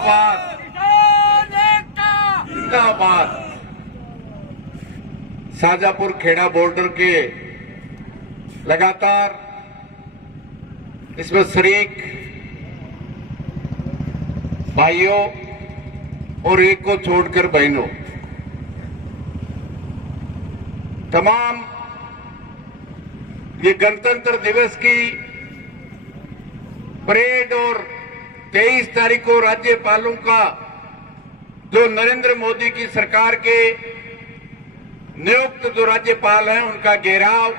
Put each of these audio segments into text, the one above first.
जिंदाबाद जिंदाबाद। शाजापुर खेड़ा बॉर्डर के लगातार इसमें शरीक भाइयों और एक को छोड़कर बहनों तमाम ये गणतंत्र दिवस की परेड और 23 तारीख को राज्यपालों का जो नरेंद्र मोदी की सरकार के नियुक्त जो राज्यपाल हैं उनका घेराव,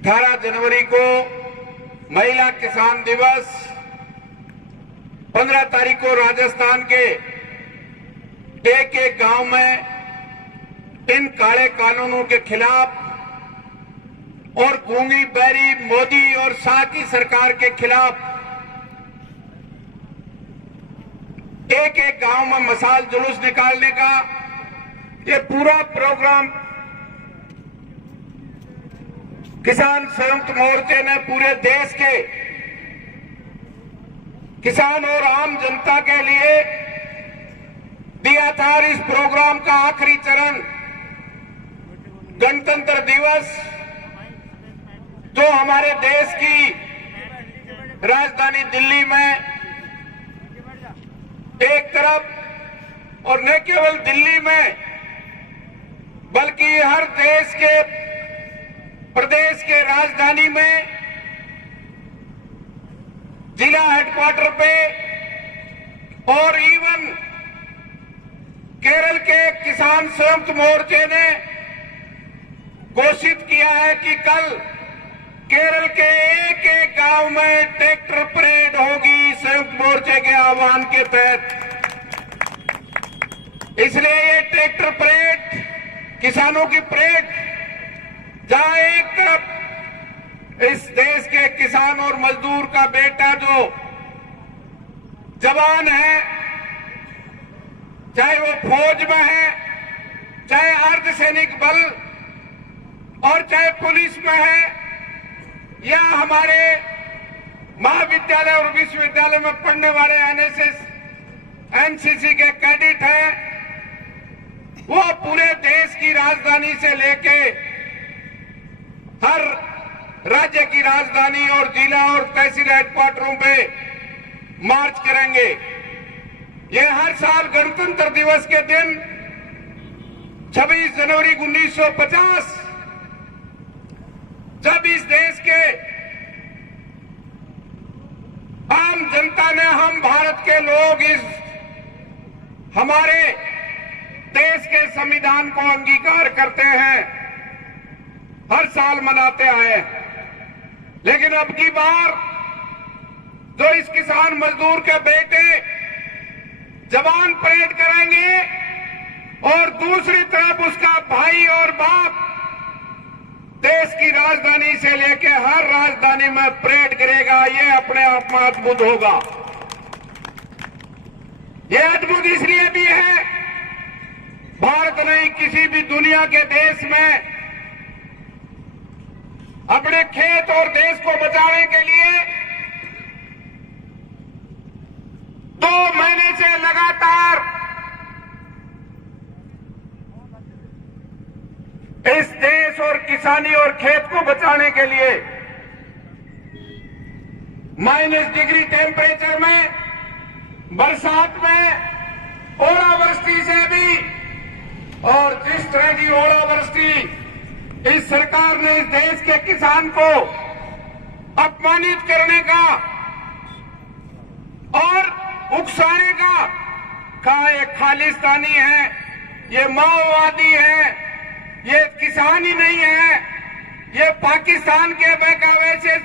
18 जनवरी को महिला किसान दिवस, 15 तारीख को राजस्थान के एक गांव में इन काले कानूनों के खिलाफ और गूंगी बैरी मोदी और शाह की सरकार के खिलाफ एक गांव में मशाल जुलूस निकालने का ये पूरा प्रोग्राम किसान संयुक्त मोर्चे ने पूरे देश के किसान और आम जनता के लिए दिया था। इस प्रोग्राम का आखिरी चरण गणतंत्र दिवस जो हमारे देश की राजधानी दिल्ली में एक तरफ और न केवल दिल्ली में बल्कि हर देश के प्रदेश के राजधानी में जिला हेडक्वार्टर पे और इवन केरल के किसान संयुक्त मोर्चे ने घोषित किया है कि कल केरल के एक गांव में ट्रैक्टर परेड होगी संयुक्त मोर्चे के आह्वान के तहत। इसलिए ये ट्रैक्टर परेड किसानों की परेड जहां एक तरफ इस देश के किसान और मजदूर का बेटा जो जवान है, चाहे वो फौज में है, चाहे अर्धसैनिक बल और चाहे पुलिस में है, या हमारे महाविद्यालय और विश्वविद्यालय में पढ़ने वाले एनएसएस एनसीसी के कैडेट हैं, वो पूरे देश की राजधानी से लेके हर राज्य की राजधानी और जिला और तहसील हेडक्वार्टरों पे मार्च करेंगे। ये हर साल गणतंत्र दिवस के दिन 26 जनवरी 1950 जब इस देश के आम जनता ने, हम भारत के लोग इस हमारे देश के संविधान को अंगीकार करते हैं, हर साल मनाते आए। लेकिन अब की बार जो इस किसान मजदूर के बेटे जवान परेड करेंगे और दूसरी तरफ उसका भाई और बाप देश की राजधानी से लेकर हर राजधानी में परेड करेगा, ये अपने आप में अद्भुत होगा। ये अद्भुत इसलिए भी है, भारत नहीं किसी भी दुनिया के देश में अपने खेत और देश को बचाने के लिए 2 महीने से लगातार इस देश और किसानी और खेत को बचाने के लिए -डिग्री टेम्परेचर में, बरसात में, ओलावृष्टि से भी, और जिस तरह की ओलावृष्टि इस सरकार ने इस देश के किसान को अपमानित करने का और उकसाने का कहा, ये खालिस्तानी है, ये माओवादी है, ये किसान ही नहीं है, ये पाकिस्तान के बहकावे से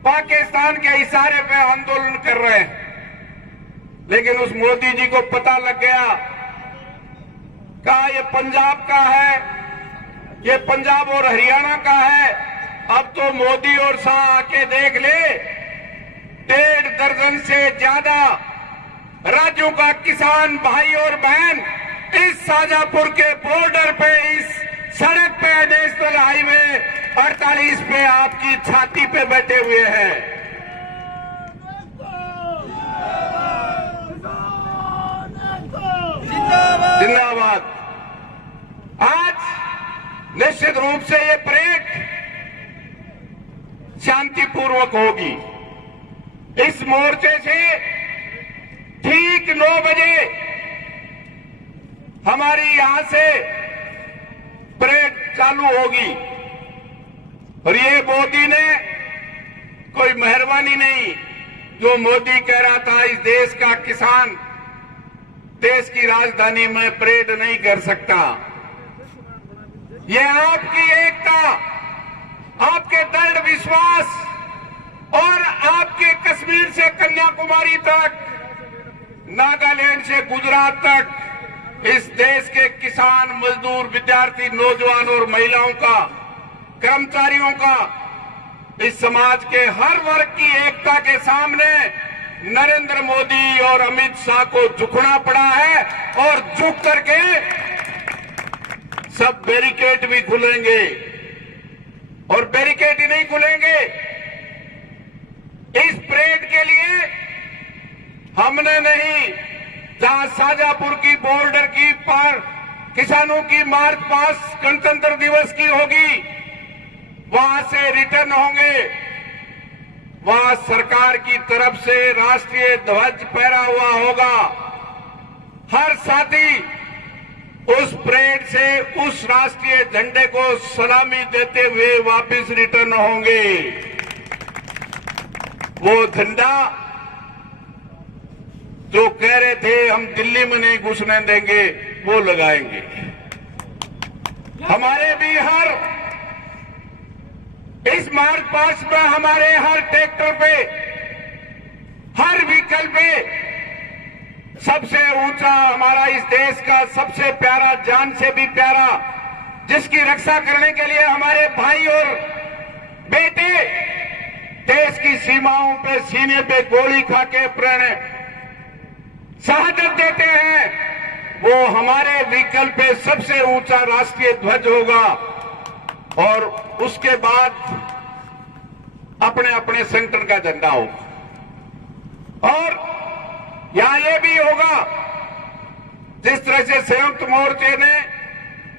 पाकिस्तान के इशारे पे आंदोलन कर रहे हैं। लेकिन उस मोदी जी को पता लग गया, कहा ये पंजाब का है, ये पंजाब और हरियाणा का है। अब तो मोदी और शाह आके देख ले, 1.5 दर्जन से ज्यादा राज्यों का किसान भाई और बहन इस शाजापुर के बॉर्डर पे, इस सड़क पे, नेशनल हाईवे 48 पे आपकी छाती पे बैठे हुए हैं। निश्चित रूप से ये परेड शांतिपूर्वक होगी। इस मोर्चे से ठीक 9 बजे हमारी यहां से परेड चालू होगी। और ये मोदी ने कोई मेहरबानी नहीं, जो मोदी कह रहा था इस देश का किसान देश की राजधानी में परेड नहीं कर सकता। ये आपकी एकता, आपके दृढ़ विश्वास और आपके कश्मीर से कन्याकुमारी तक, नागालैंड से गुजरात तक इस देश के किसान, मजदूर, विद्यार्थी, नौजवान और महिलाओं का, कर्मचारियों का, इस समाज के हर वर्ग की एकता के सामने नरेंद्र मोदी और अमित शाह को झुकना पड़ा है। और झुक करके सब बैरिकेड भी खुलेंगे, और बैरिकेड ही नहीं खुलेंगे। इस परेड के लिए हमने नहीं, जहां शाजापुर की बॉर्डर की पार किसानों की मार्च पास्ट गणतंत्र दिवस की होगी, वहां से रिटर्न होंगे, वहां सरकार की तरफ से राष्ट्रीय ध्वज फहरा हुआ होगा। हर साथी उस परेड से उस राष्ट्रीय झंडे को सलामी देते हुए वापस रिटर्न होंगे। वो झंडा जो कह रहे थे हम दिल्ली में नहीं घुसने देंगे, वो लगाएंगे। हमारे भी इस मार्च पास्ट में हमारे हर ट्रैक्टर पे, हर व्हीकल पे सबसे ऊंचा हमारा इस देश का सबसे प्यारा, जान से भी प्यारा, जिसकी रक्षा करने के लिए हमारे भाई और बेटे देश की सीमाओं पे सीने पे गोली खा के प्रण शहादत देते हैं, वो हमारे व्हीकल पे सबसे ऊंचा राष्ट्रीय ध्वज होगा। और उसके बाद अपने अपने सेंटर का झंडा होगा। और यहां ये भी होगा, जिस तरह से संयुक्त मोर्चे ने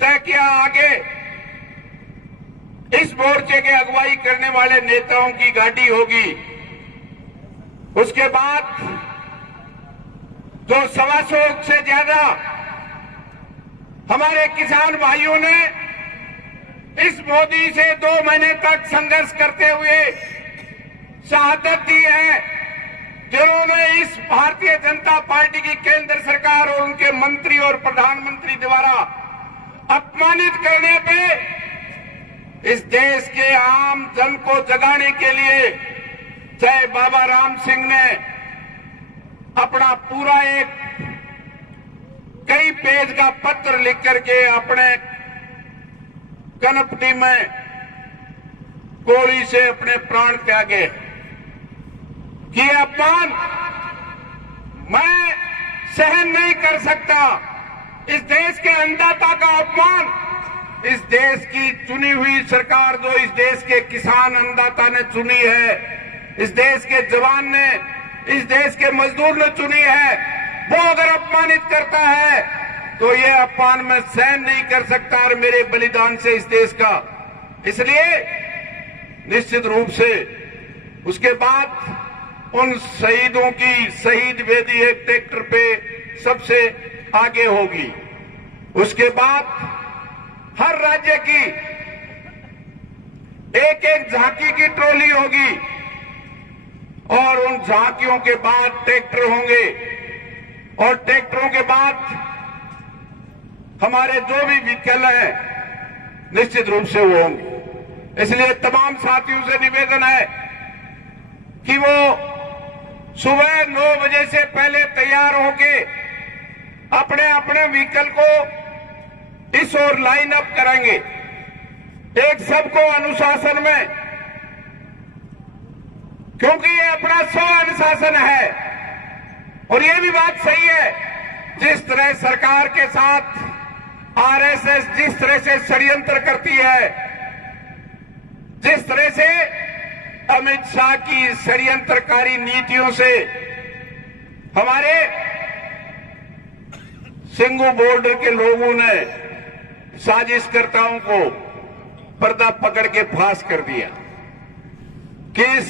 तय किया, आगे इस मोर्चे के अगुवाई करने वाले नेताओं की गाड़ी होगी। उसके बाद जो 125 से ज्यादा हमारे किसान भाइयों ने इस मोदी से 2 महीने तक संघर्ष करते हुए शहादत दी है, जिन्होंने इस भारतीय जनता पार्टी की केंद्र सरकार और उनके मंत्री और प्रधानमंत्री द्वारा अपमानित करने पे इस देश के आम जन को जगाने के लिए चाहे बाबा राम सिंह ने अपना पूरा एक कई पेज का पत्र लिख करके अपने कनपटी में गोली से अपने प्राण त्यागे। कि अपमान मैं सहन नहीं कर सकता। इस देश के अन्नदाता का अपमान, इस देश की चुनी हुई सरकार जो इस देश के किसान अन्नदाता ने चुनी है, इस देश के जवान ने, इस देश के मजदूर ने चुनी है, वो अगर अपमानित करता है तो ये अपमान मैं सहन नहीं कर सकता, और मेरे बलिदान से इस देश का, इसलिए निश्चित रूप से उसके बाद उन शहीदों की शहीद वेदी एक ट्रैक्टर पे सबसे आगे होगी। उसके बाद हर राज्य की एक एक झांकी की ट्रॉली होगी, और उन झांकियों के बाद ट्रैक्टर होंगे, और ट्रैक्टरों के बाद हमारे जो भी व्हीकल हैं निश्चित रूप से वो होंगे। इसलिए तमाम साथियों से निवेदन है कि वो सुबह 9 बजे से पहले तैयार होके अपने अपने व्हीकल को इस ओर लाइन अप करेंगे, एक सबको अनुशासन में, क्योंकि ये अपना स्व अनुशासन है। और ये भी बात सही है, जिस तरह सरकार के साथ आरएसएस जिस तरह से षड्यंत्र करती है, जिस तरह से अमित शाह की षड्यंत्रकारी नीतियों से हमारे सिंगू बॉर्डर के लोगों ने साजिशकर्ताओं को पर्दा पकड़ के फांस कर दिया कि इस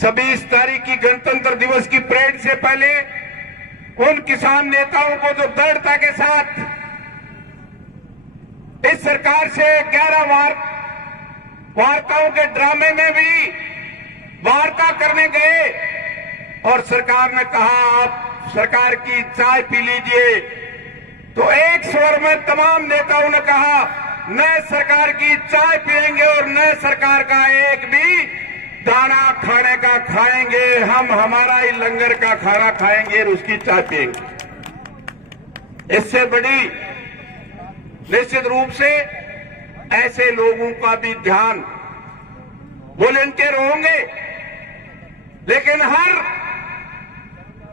26 तारीख की गणतंत्र दिवस की परेड से पहले उन किसान नेताओं को जो दृढ़ता के साथ इस सरकार से 11 वार्ताओं के ड्रामे में भी वार्ता करने गए और सरकार ने कहा आप सरकार की चाय पी लीजिए, तो एक स्वर में तमाम नेताओं ने कहा न सरकार की चाय पिएंगे और न सरकार का एक भी दाना खाने का खाएंगे, हम हमारा ही लंगर का खाना खाएंगे और उसकी चाय पिएंगे। इससे बड़ी निश्चित रूप से ऐसे लोगों का भी ध्यान वॉलंटियर होंगे, लेकिन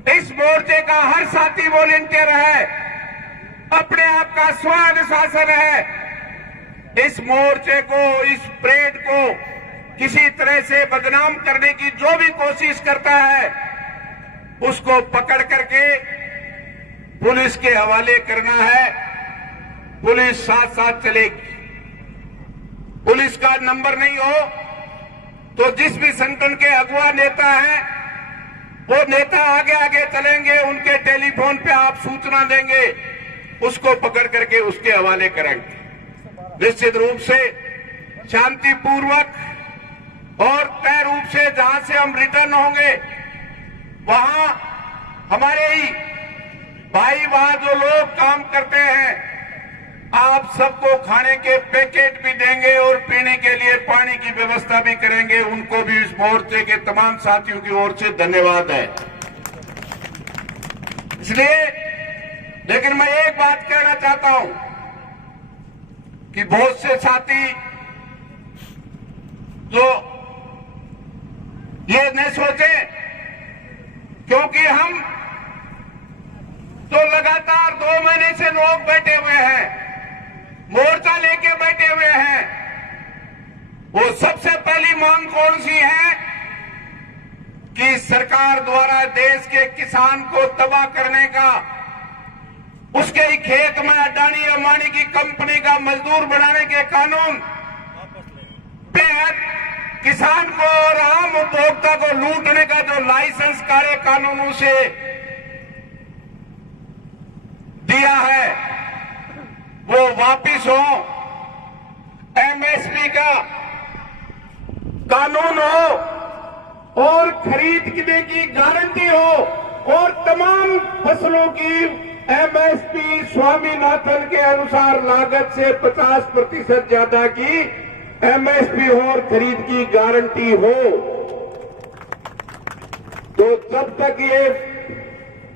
इस मोर्चे का हर साथी वॉलंटियर है, अपने आप का स्व अनुशासन है। इस मोर्चे को, इस परेड को किसी तरह से बदनाम करने की जो भी कोशिश करता है उसको पकड़ करके पुलिस के हवाले करना है। पुलिस साथ साथ चलेगी। पुलिस का नंबर नहीं हो तो जिस भी संगठन के अगुवा नेता हैं वो नेता आगे आगे चलेंगे, उनके टेलीफोन पे आप सूचना देंगे, उसको पकड़ करके उसके हवाले करेंगे। निश्चित रूप से शांतिपूर्वक और तय रूप से जहां से हम रिटर्न होंगे वहां हमारे ही भाई वहां जो लोग काम करते हैं आप सबको खाने के पैकेट भी देंगे और पीने के लिए पानी की व्यवस्था भी करेंगे। उनको भी इस मोर्चे के तमाम साथियों की ओर से धन्यवाद है। इसलिए लेकिन मैं एक बात कहना चाहता हूं कि बहुत से साथी जो ये न सोचे, क्योंकि हम तो लगातार 2 महीने से लोग बैठे हुए हैं, मोर्चा लेके बैठे हुए हैं। वो सबसे पहली मांग कौन सी है कि सरकार द्वारा देश के किसान को तबाह करने का, उसके ही खेत में अडानी अंबानी की कंपनी का मजदूर बनाने के कानून पे किसान को और आम उपभोक्ता को लूटने का जो लाइसेंस कार्य कानूनों से दिया है वो वापिस हो, एमएसपी का कानून हो और खरीदने की गारंटी हो और तमाम फसलों की एमएसपी स्वामीनाथन के अनुसार लागत से 50% ज्यादा की एमएसपी हो और खरीद की गारंटी हो। तो जब तक ये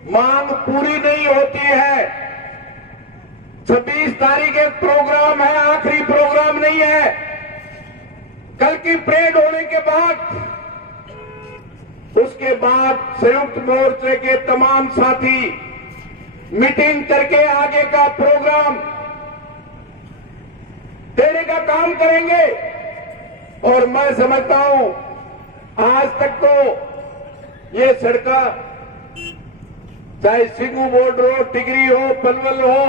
मांग पूरी नहीं होती है, 26 तारीख एक प्रोग्राम है, आखिरी प्रोग्राम नहीं है। कल की परेड होने के बाद उसके बाद संयुक्त मोर्चे के तमाम साथी मीटिंग करके आगे का प्रोग्राम देने का काम करेंगे। और मैं समझता हूं आज तक तो ये सड़कें चाहे सिंगू बॉर्डर हो, टिगरी हो, पलवल हो,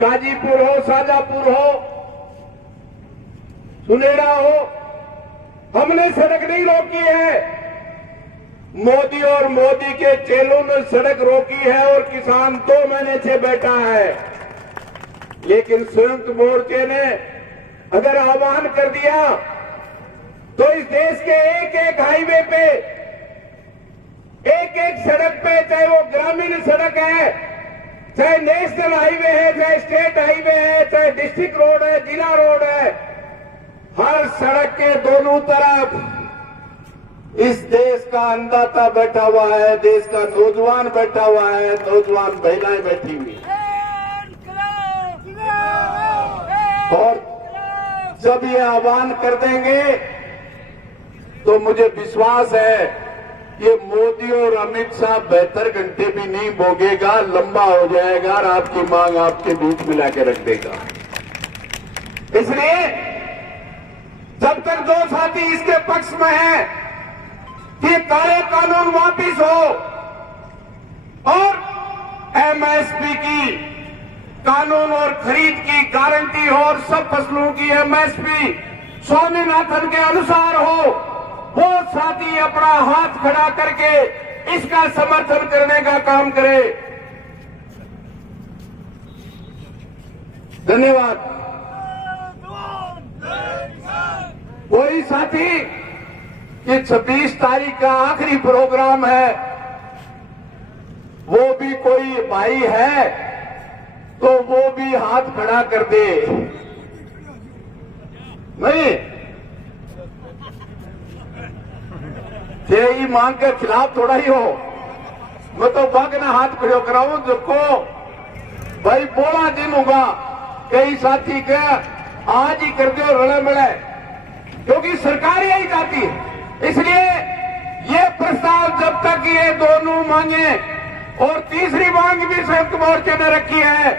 गाजीपुर हो, शाजापुर हो, सुनेड़ा हो, हमने सड़क नहीं रोकी है। मोदी और मोदी के चेलों ने सड़क रोकी है और किसान 2 महीने से बैठा है। लेकिन संयुक्त मोर्चे ने अगर आह्वान कर दिया तो इस देश के एक हाईवे पे, एक सड़क पे, चाहे वो ग्रामीण सड़क है, चाहे नेशनल हाईवे है, चाहे स्टेट हाईवे है, चाहे डिस्ट्रिक्ट रोड है, जिला रोड है, हर सड़क के दोनों तरफ इस देश का अन्नदाता बैठा हुआ है, देश का नौजवान बैठा हुआ है, नौजवान महिलाएं बैठी हुई है। और जब ये आह्वान कर देंगे तो मुझे विश्वास है ये मोदी और अमित शाह 72 घंटे भी नहीं भोगेगा, लंबा हो जाएगा और आपकी मांग आपके बीच मिला के रख देगा। इसलिए जब तक 2 साथी इसके पक्ष में हैं कि काले कानून वापिस हो और एमएसपी की कानून और खरीद की गारंटी हो और सब फसलों की एमएसपी स्वामीनाथन के अनुसार हो, वो साथी अपना हाथ खड़ा करके इसका समर्थन करने का काम करे। धन्यवाद। वही साथी कि 26 तारीख का आखिरी प्रोग्राम है, वो भी कोई भाई है तो वो भी हाथ खड़ा कर दे। नहीं, जेई मांग के खिलाफ थोड़ा ही हो, मैं तो बागना हाथ खड़ो कराऊं। देखो भाई, बोला दिन होगा कई साथी का आज ही कर दो रड़े मिले, क्योंकि सरकार यही चाहती है। इसलिए ये प्रस्ताव जब तक ये दोनों मांगे, और तीसरी मांग भी संयुक्त मोर्चे ने रखी है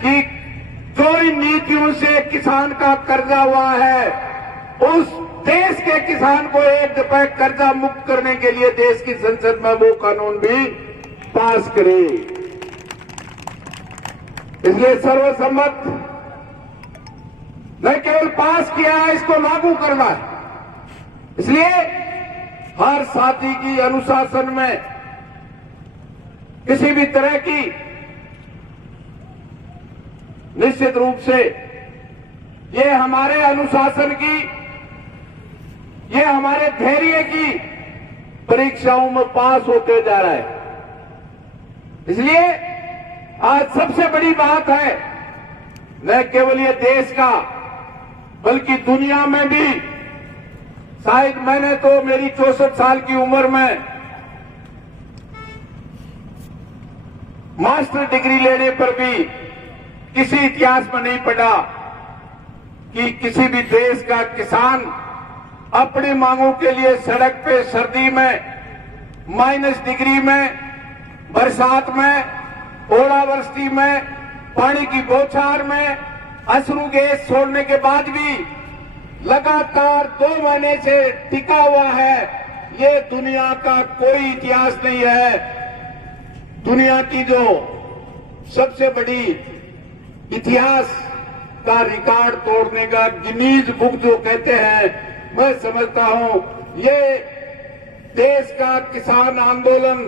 कि जो इन नीतियों से किसान का कर्जा हुआ है, उस देश के किसान को 1 रुपए कर्जा मुक्त करने के लिए देश की संसद में वो कानून भी पास करे। इसलिए सर्वसम्मत न केवल पास किया है, इसको लागू करना है। इसलिए हर साथी की अनुशासन में किसी भी तरह की निश्चित रूप से ये हमारे अनुशासन की, ये हमारे धैर्य की परीक्षाओं में पास होते जा रहा है। इसलिए आज सबसे बड़ी बात है, न केवल ये देश का बल्कि दुनिया में भी, शायद मैंने तो मेरी 64 साल की उम्र में मास्टर डिग्री लेने पर भी किसी इतिहास में नहीं पढ़ा कि किसी भी देश का किसान अपनी मांगों के लिए सड़क पे सर्दी में, -डिग्री में, बरसात में, ओलावृष्टि में, पानी की बौछार में, अश्रु गैस छोड़ने के बाद भी लगातार 2 महीने से टिका हुआ है। ये दुनिया का कोई इतिहास नहीं है। दुनिया की जो सबसे बड़ी इतिहास का रिकॉर्ड तोड़ने का गिनीज बुक जो कहते हैं, मैं समझता हूं ये देश का किसान आंदोलन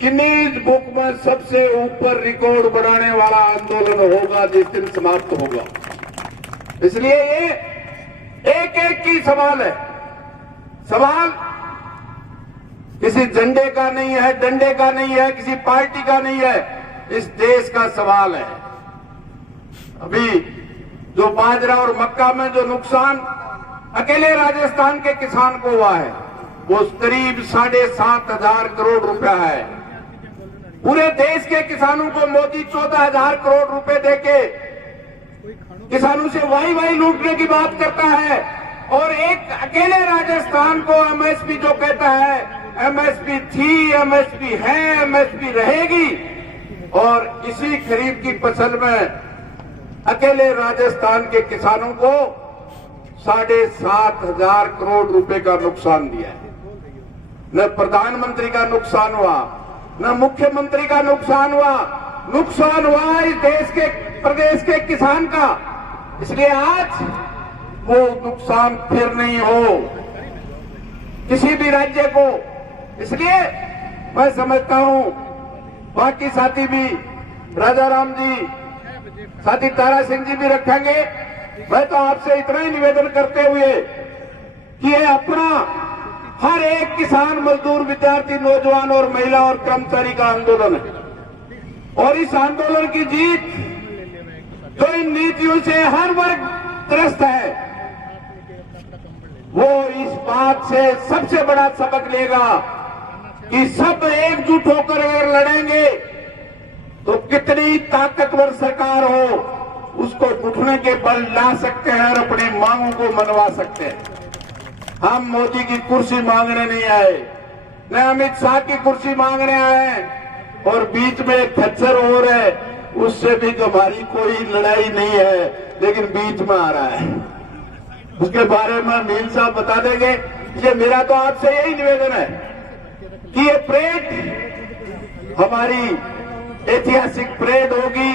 गिनीज बुक में सबसे ऊपर रिकॉर्ड बनाने वाला आंदोलन होगा जिस दिन समाप्त होगा। इसलिए ये एक एक की सवाल है। सवाल किसी झंडे का नहीं है, डंडे का नहीं है, किसी पार्टी का नहीं है, इस देश का सवाल है। अभी जो बाजरा और मक्का में जो नुकसान अकेले राजस्थान के किसान को हुआ है, वो करीब 7,500 करोड़ रुपया है। पूरे देश के किसानों को मोदी 14,000 करोड़ रुपए देके किसानों से वाई लूटने की बात करता है, और एक अकेले राजस्थान को एमएसपी जो कहता है, एमएसपी थी, एमएसपी है, एमएसपी रहेगी, और इसी खरीफ की फसल में अकेले राजस्थान के किसानों को 7,500 करोड़ रुपए का नुकसान दिया है। न प्रधानमंत्री का नुकसान हुआ, न मुख्यमंत्री का नुकसान हुआ इस देश के प्रदेश के किसान का। इसलिए आज वो नुकसान फिर नहीं हो किसी भी राज्य को। इसलिए मैं समझता हूं बाकी साथी भी, राजाराम जी, साथी तारा सिंह जी भी रखेंगे। मैं तो आपसे इतना ही निवेदन करते हुए कि ये अपना हर एक किसान, मजदूर, विद्यार्थी, नौजवान और महिला और कर्मचारी का आंदोलन है, और इस आंदोलन की जीत जो इन नीतियों से हर वर्ग त्रस्त है, वो इस बात से सबसे बड़ा सबक लेगा कि सब एकजुट होकर अगर लड़ेंगे तो कितनी ताकतवर सरकार हो उसको घुटने के बल ला सकते हैं और अपनी मांगों को मनवा सकते हैं। हम मोदी की कुर्सी मांगने नहीं आए, न अमित शाह की कुर्सी मांगने आए, और बीच में एक खच्चर और है, उससे भी हमारी कोई लड़ाई नहीं है, लेकिन बीच में आ रहा है, उसके बारे में मील साहब बता देंगे। ये मेरा तो आपसे यही निवेदन है कि ये परेड हमारी ऐतिहासिक परेड होगी,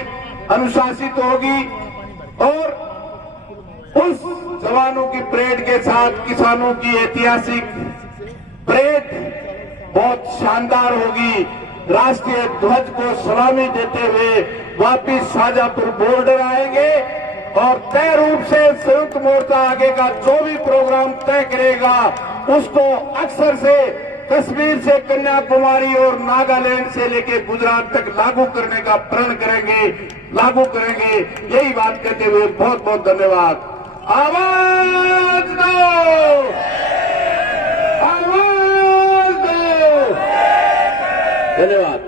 अनुशासित होगी और उस जवानों की परेड के साथ किसानों की ऐतिहासिक परेड बहुत शानदार होगी। राष्ट्रीय ध्वज को सलामी देते हुए वापिस शाजापुर बॉर्डर आएंगे और तय रूप से संयुक्त मोर्चा आगे का जो भी प्रोग्राम तय करेगा उसको अक्सर से कश्मीर से कन्याकुमारी और नागालैंड से लेकर गुजरात तक लागू करने का प्रण करेंगे, लागू करेंगे। यही बात कहते हुए बहुत बहुत धन्यवाद। आवाज दो, आवाज दो। धन्यवाद,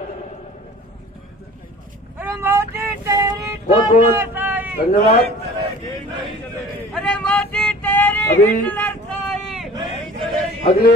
बहुत बहुत धन्यवाद। अरे मोदी तेरी अभी अगले